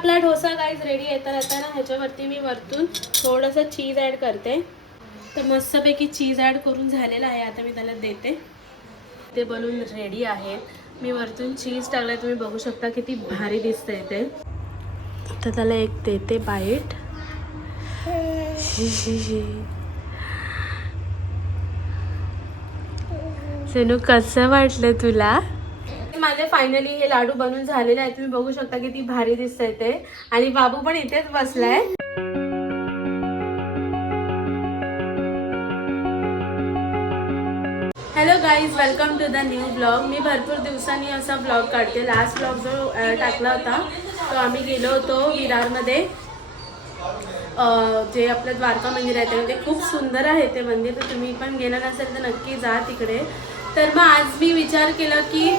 आपला dosa guys ready येतात आता ना ह्याच्यावरती मी वरतून थोडंसं चीज ॲड करते. तर मस्तपैकी चीज ॲड करून झालेलं आहे आता मी त्याला देते. ते बनवून रेडी आहेत मी वरतून चीज टाकलं तुम्ही बघू शकता किती भारी दिसतंय ते. तर त्याला एक देते बाईट सेनू कसं वाटलं तुला? माझे फायनली हे लाडू बनून झालेले आहेत. तुम्ही बघू शकता किती भारी दिसतंय ते. आणि बाबू पण इथेच बसलाय. Hello guys welcome to the new blog मी भरपूर दिवसांनी असा ब्लॉग काढते. लास्ट ब्लॉग जो टाकला होता तो आम्ही गेलो होतो विरारमध्ये. जे आपलं द्वारका मंदिर आहे ते- ते खूप सुंदर आहे ते मंदिर. तर तुम्ही पण गेला नसेल तर नक्की जा तिकडे. तर मग आज मी विचार केला की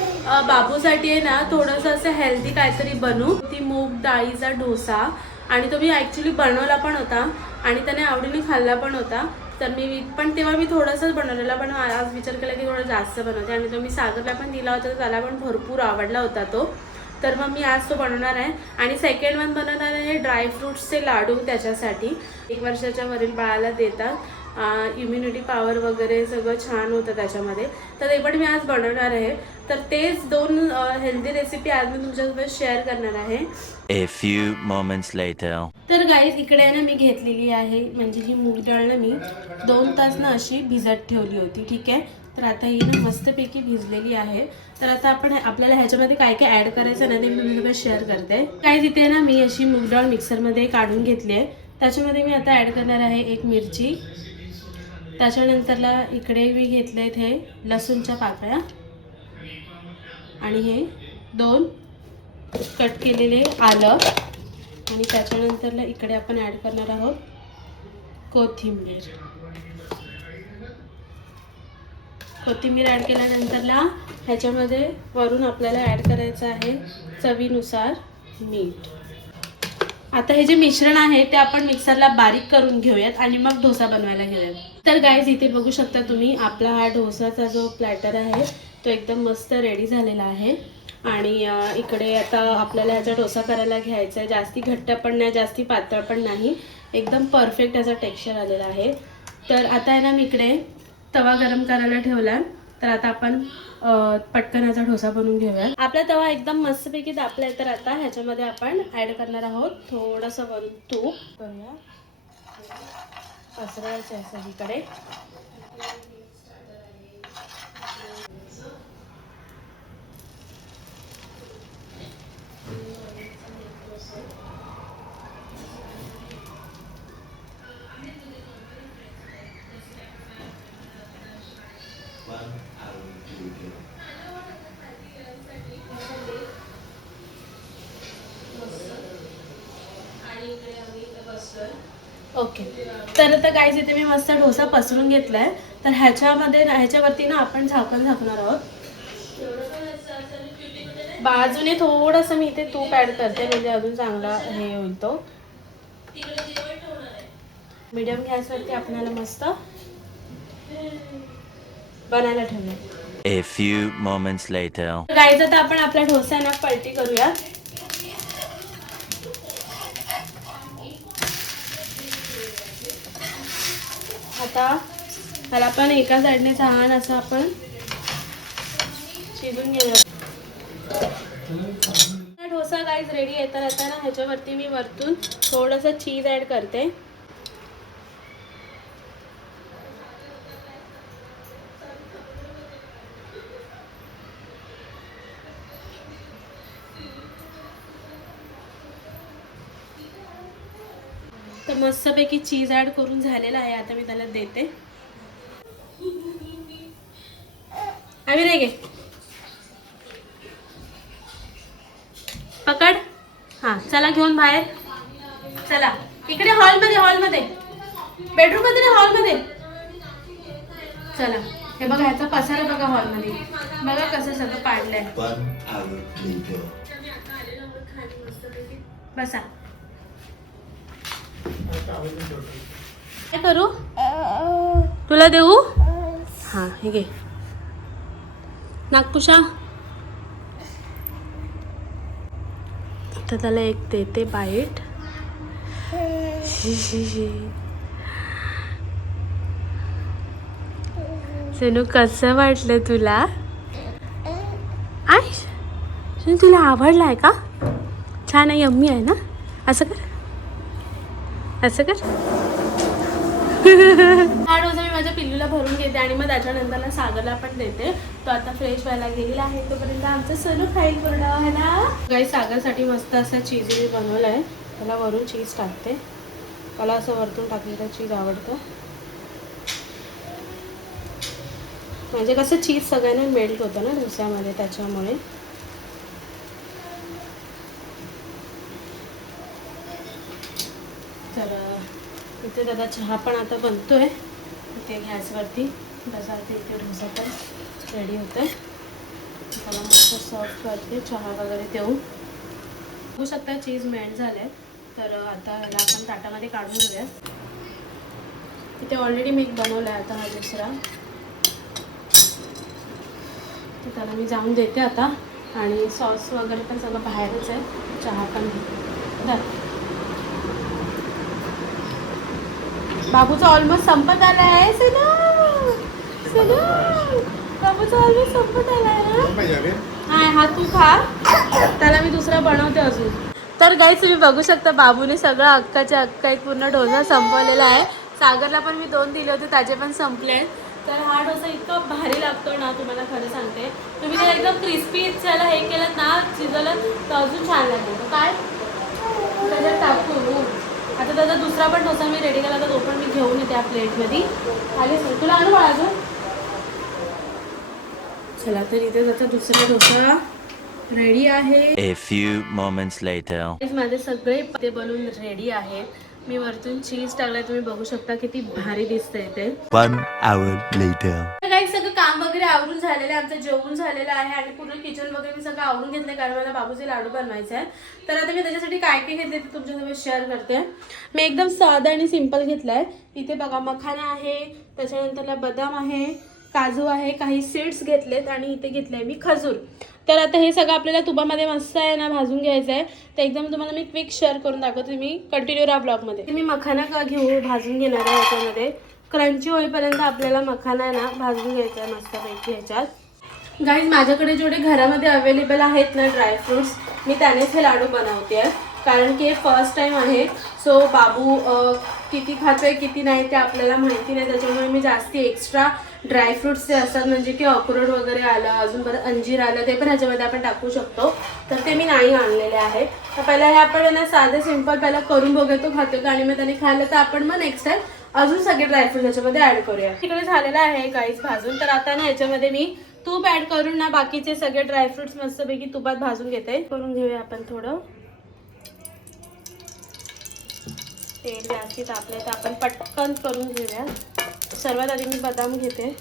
बाबूसाठी आहे ना थोडंसं असं हेल्दी काहीतरी बनवू ती मूग डाळीचा डोसा. आणि तो मी ॲक्च्युली बनवला पण होता. आणि त्याने आवडीने खाल्ला पण होता. तर मी पण तेव्हा मी थोडंसंच बनवलेला पण आज विचार केला की थोडं जास्त बनवते. आणि तो मी सागरला पण दिला होता. त्याला पण भरपूर आवडला होता तो. तर मग मी आज तो बनवणार आहे. आणि सेकंड वन बनवणार आहे ड्रायफ्रुट्सचे लाडू त्याच्यासाठी. एक वर्षाच्या वरील बाळाला देतात. इम्युनिटी पॉवर वगैरे सगळं छान होतं त्याच्यामध्ये. तर ते पण मी आज बनवणार आहे. तर तेच दोन हेल्दी रेसिपी आज मी तुमच्यासोबत शेअर करणार आहे. A few moments later. तर गाईज इकडे ना मी घेतलेली आहे म्हणजे ही मूग डाळ ना मी दोन तास ना अशी भिजत ठेवली होती ठीक आहे? तर आता ही ना मस्तपैकी भिजलेली आहे. तर आता आपण आपल्याला ह्याच्यामध्ये काय काय ॲड करायचं ना ते मी तुमच्यासोबत शेअर करते. काय तिथे ना मी अशी मूग डाळ मिक्सरमध्ये काढून घेतली आहे. त्याच्यामध्ये मी आता ॲड करणार आहे एक मिरची त्याच्यानंतरला इकडे मी घेतले आहेत हे लसूणच्या पाकळ्या. आणि हे दोन कट केलेले आलं. आणि त्याच्यानंतरला इकडे आपण ॲड करणार आहोत कोथिंबीर. कोथिंबीर ॲड केल्यानंतरला ह्याच्यामध्ये वरून आपल्याला ॲड करायचं आहे चवीनुसार मीठ. आता हे जे मिश्रण आहे ते आपण मिक्सरला बारीक करून घेऊयात आणि मग डोसा बनवायला घेऊयात. तर गाईज इथे बघू शकता तुम्ही आपला हा डोसाचा जो प्लॅटर आहे तो एकदम मस्त रेडी झालेला आहे. आणि इकडे आता आपल्याला ह्याचा डोसा करायला घ्यायचा आहे. जास्ती घट्ट पण नाही जास्ती पातळ पण नाही. एकदम परफेक्ट याचा टेक्स्चर आलेला आहे. तर आता आहे ना मी इकडे तवा गरम करायला ठेवला तर आता आपण पटकन ह्याचा डोसा बनवून घेऊया आपला तवा एकदम मस्तपैकी तापलाय तर आता ह्याच्यामध्ये आपण ॲड करणार आहोत. थोडंसं वन तूप करूया. पसरवायचं आहे सगळीकडे ओके तर आता गाईज इथे मी मस्त डोसा पसरून घेतलाय. तर ह्याच्यामध्ये ना- ह्याच्यावरती ना आपण झाकण झाकणार आहोत. बाजूने थोडंसं मी इथे तूप ऍड करते म्हणजे अजून चांगला हे होईल तो. मीडियम गॅसवरती आपल्याला मस्त बनायला ठेवूया. A few moments later. Guys आता आपण आपल्या डोस्याना पलटी करूया आता त्याला पण एका साईडने छान असं आपण शिजून घेऊया. हा डोसा गाईज रेडी आहे तर आता ना ह्याच्यावरती मी वरतून थोडंसं चीज ॲड करते. मस्तपैकी चीज ॲड करून झालेला आहे. आता मी त्याला देते. आम्ही नाही घे पकड. हां चला घेऊन बाहेर. चला. इकडे हॉलमध्ये हॉलमध्ये. बेडरूममध्ये नाही हॉलमध्ये. चला. हे बघा ह्याचा पसारा बघा हॉलमध्ये. बघा कसं सगळं पाडलंय. बसा. काय करू? तुला देऊ? हां हे घे. नागपुषा. तर त्याला एक देते बाईट. सोनू कसं वाटलं तुला? आय तुला तुला आहे का? छान आहे यम्मी आहे ना? असं कर. असं कर. हा मी माझ्या पिल्लूला भरून घेते आणि मग त्याच्यानंतर सागरला पण देते. तो आता फ्रेश व्हायला गेलेला आहे. तोपर्यंत आमचं सलू खाईल पूर्ण आहे ना? काही सागरसाठी मस्त असा चीज मी बनवला आहे त्याला वरून चीज टाकते. मला असं वरतून टाकलेलं चीज आवडतं. म्हणजे कसं चीज सगळ्यांना मेल्ट होतं ना दिवसामध्ये त्याच्यामुळे तर अह, इथे दादा चहा पण आता बनतो आहे इथे गॅसवरती बसा ते इथे डोसा पण रेडी होतोय. त्याला मस्त सर्व करते चहा वगैरे देऊ. बघू शकता चीज मेल्ट झाले तर आता ह्याला आपण ताटामध्ये काढून घेऊया. इथे ऑलरेडी मी एक बनवला आहे आता हा दुसरा. तर त्याला मी जाऊन देते आता. आणि सॉस वगैरे पण सगळं बाहेरच आहे. चहा पण धर. बाबूचा ऑलमोस्ट संपत आला आहे सनू? सनू? बाबूचा ऑलमोस्ट संपत आला आहे हाय हा तू खा. त्याला मी दुसरा बनवते अजून. तर गाईच तुम्ही बघू शकता बाबूने सगळं अक्काच्या अक्का एक पूर्ण डोसा संपवलेला आहे. सागरला पण मी दोन दिले होते त्याचे पण संपले. तर हा डोसा इतका भारी लागतो ना तुम्हाला खरं सांगते. तुम्ही जर एकदम क्रिस्पी त्याला हे केलं ना शिजवलं तर अजून छान लागेल. काय? त्याच्यात टाकू. आता त्याचा दुसरा पण डोसा मी रेडी केला तर तो पण मी घेऊन येते त्या प्लेटमध्ये आले सर तुला आणू अजून? चला तर इथे त्याचा दुसरा डोसा रेडी आहे. A few moments later. Guys, माझे सगळे पत्ते बनवून रेडी आहेत. मी वरतून चीज टाकलाय तुम्ही बघू शकता किती भारी दिसतंय ते. One hour later. काही सगळं काम वगैरे आवरून झालेलं आहे आमचं जेवण झालेलं आहे आणि पूर्ण किचन वगैरे मी सगळं आवरून घेतलं कारण मला बाबूचे लाडू बनवायचे आहेत. तर आता मी त्याच्यासाठी काय काय घेतले ते तुमच्यासोबत शेअर करते. मी एकदम साधा आणि सिंपल घेतलं आहे इथे बघा मखाना आहे त्याच्यानंतरला बदाम आहे काजू आहे काही सीड्स घेतलेत आणि इथे घेतलं मी खजूर. तर आता हे सगळं आपल्याला तुपामध्ये मस्त आहे ना भाजून घ्यायचं आहे तर एकदम तुम्हाला मी क्विक शेअर करून दाखवते मी कंटिन्यू राहा ब्लॉगमध्ये मी मखाना का घेऊ भाजून घेणार आहे याच्यामध्ये. क्रंची होईपर्यंत आपल्याला मखाना आहे ना भाजून घ्यायचा आहे मस्तपैकी ह्याच्यात. गाईज माझ्याकडे जेवढे घरामध्ये अवेलेबल आहेत ना ड्रायफ्रुट्स मी त्यानेच हे लाडू बनवते. आहे कारण की हे फर्स्ट टाईम आहे. सो बाबू किती किती खातोय किती नाही ते आपल्याला माहिती नाही. त्याच्यामुळे मी जास्ती एक्स्ट्रा ड्रायफ्रुट्स जे असतात म्हणजे की अक्रोड वगैरे आलं अजून परत अंजीर आलं ते पण ह्याच्यामध्ये आपण टाकू शकतो. तर ते मी नाही आणलेले आहे तर पहिला हे आपण ना साधं सिंपल पहिला करून बघतो खातो का आणि मग त्याने खाल्लं तर आपण मग नेक्स्ट टाइम अजून सगळे ड्रायफ्रूट ह्याच्यामध्ये ऍड करूया. तिकडे झालेलं आहे काहीच भाजून. तर आता ना ह्याच्यामध्ये मी तूप ऍड करून ना बाकीचे सगळे ड्रायफ्रुट्स मस्तपैकी तुपात भाजून घेते. करून घेऊया आपण थोडं. तेल जास्ती तापले तर आपण पटकन करून घेऊया. सर्वात आधी मी बदाम घेते.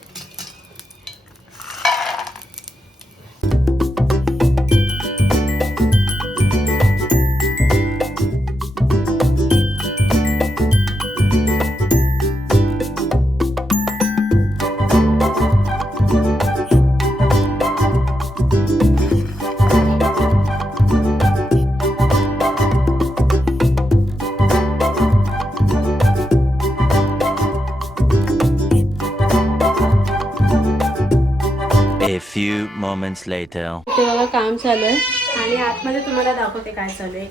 Few moments later. इथे बघा काम चालू आहे आणि आतमध्ये तुम्हाला दाखवते काय चालू आहे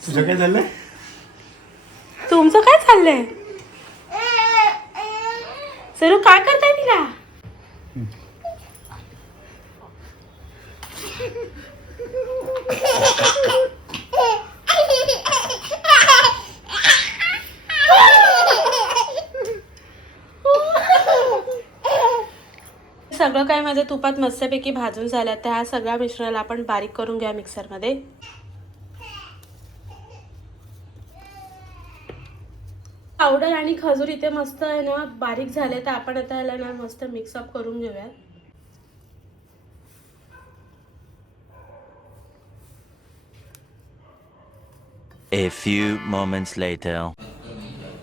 तुझं काय झालं तुमचं काय चाललंय? सरू काय करताय तिला सगळं काय माझ्या तुपात मस्तपैकी भाजून झालं तर ह्या सगळ्या मिश्रणाला आपण बारीक करून घ्या मिक्सरमध्ये. पावडर आणि खजूर इथे मस्त आहे ना बारीक झाले तर आपण आता याला ना मस्त मिक्सअप करून घेऊया A few moments later.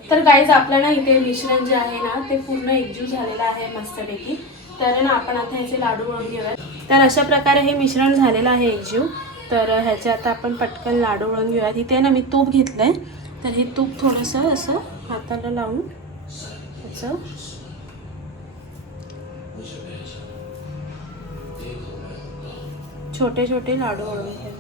तर गाईज आपलं ना इथे मिश्रण जे आहे ना ते पूर्ण एकजीव झालेलं आहे मस्तपैकी. तर ना आपण आता ह्याचे लाडू वळून घेऊयात. तर अशा प्रकारे हे मिश्रण झालेलं आहे एकजीव. तर ह्याचे आता आपण पटकन लाडू वळून घेऊयात. इथे ना मी तूप घेतलं आहे तर हे तूप थोडंसं असं हाताला लावून असं. छोटे छोटे लाडू वळून घ्या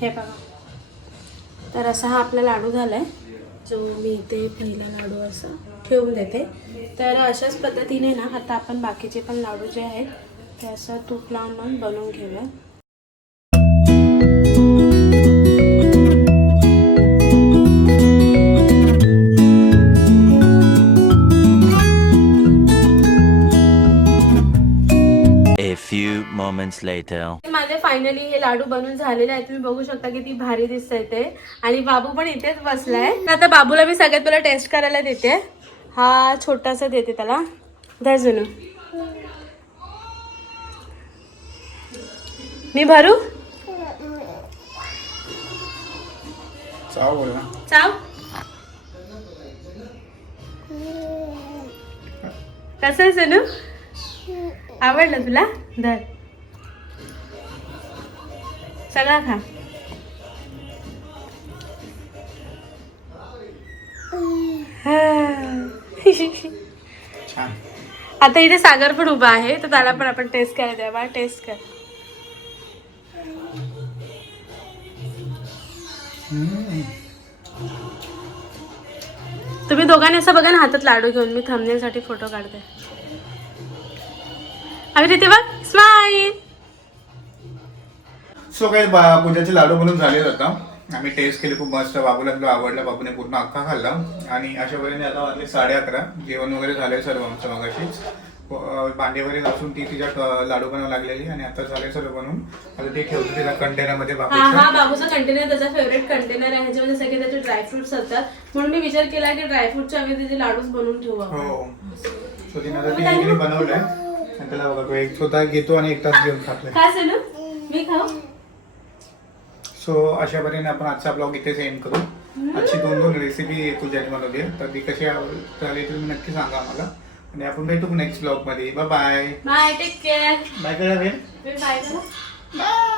हे बघा. तर असा हा आपला लाडू झाला आहे जो मी इथे पहिला लाडू असा ठेवून देते. तर अशाच पद्धतीने ना आता आपण बाकीचे पण लाडू जे आहेत ते असं तूप लावून बनवून घेऊया moments later. माझे फायनली हे लाडू बनून झालेले आहेत. तुम्ही बघू शकता किती भारी दिसतंय ते. आणि बाबू पण इथेच बसलाय. तर आता बाबूला मी सगळ्यात पहिला टेस्ट करायला देते. हा छोटासा देते त्याला. धर जुनू. मी भरू? चाव कसं आहे सोनू आवडलं तुला? धर. सगळा खा. आता इथे सागर पण उभा आहे तर त्याला पण आपण टेस्ट करायचं आहे बा टेस्ट कर. तुम्ही दोघांनी असं बघा ना हातात लाडू घेऊन. मी थंबनेसाठी फोटो काढते. अरे तिथे बघ स्माईल सो काही पूजाचे लाडू बनून झाले होता. आम्ही टेस्ट केले खूप मस्त. बाबूला तुला आवडला बाबूने पूर्ण अख्खा खाल्ला. आणि अशा वेळेने आता वाजले साडे अकरा जेवण वगैरे झालंय सर्व आमचं मगाशीच. भांडे वगैरे घासून ती तिच्या लाडू बनवू लागलेली आणि आता झाले सर्व बनवून. आता ते ठेवतो तिला कंटेनरमध्ये हा हा बाबूचा. कंटेनर त्याचा फेवरेट कंटेनर आहे ह्याच्यामध्ये सगळे त्याचे ड्रायफ्रुट्स असतात. म्हणून मी विचार केला की ड्रायफ्रुटच्या आम्ही त्याचे लाडूच बनवून ठेवू. हो. सो तिने आता तिने तिने बनवलंय. आणि त्याला बघा तो एक स्वतः घेतो आणि एक तास घेऊन खातलाय काय मी खाऊ? सो अशा परीने आपण आजचा ब्लॉग इथेच एंड करू. आजची दोन दोन रेसिपी पूजाने बनवली आहे तर ती कशी झाली तुम्ही नक्की सांगा आम्हाला. आणि आपण भेटू नेक्स्ट ब्लॉगमध्ये. Bye bye bye take care bye करा. बाय